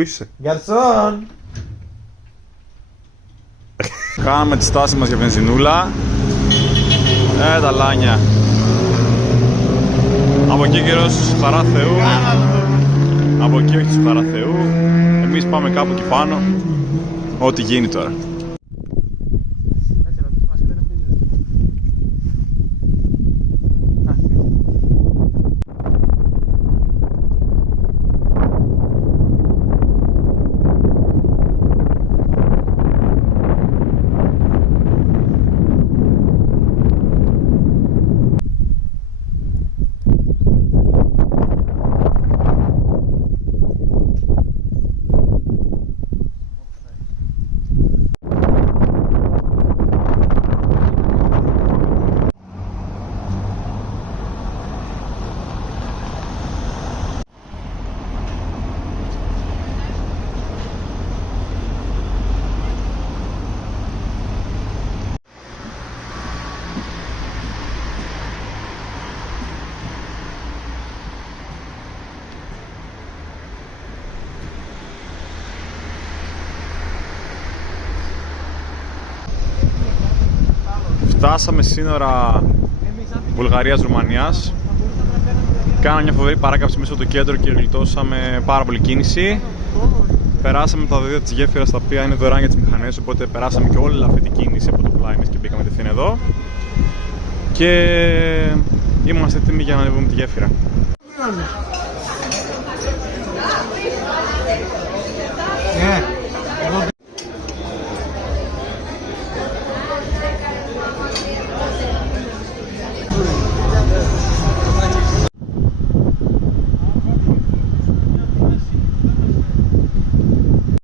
Πού είσαι? Γκαρσόν! Κάναμε τη στάση μας για βενζινούλα. Τα λάνια. Από εκεί καιρός χαρά Θεού. Από εκεί όχι της χαρά Θεού. Εμείς πάμε κάπου εκεί πάνω. Ό,τι γίνει τώρα. Φτάσαμε σύνορα Βουλγαρίας-Ρουμανίας. Κάναμε μια φοβερή παράκαψη μέσα στο κέντρο και γλιτώσαμε πάρα πολύ κίνηση. Περάσαμε τα δίδα της γέφυρας, τα οποία είναι δωρεάν για τις μηχανές, οπότε περάσαμε και όλη αυτή την κίνηση από το πλάι μας και μπήκαμε κατευθείαν εδώ. Και είμαστε έτοιμοι για να ανεβούμε τη γέφυρα.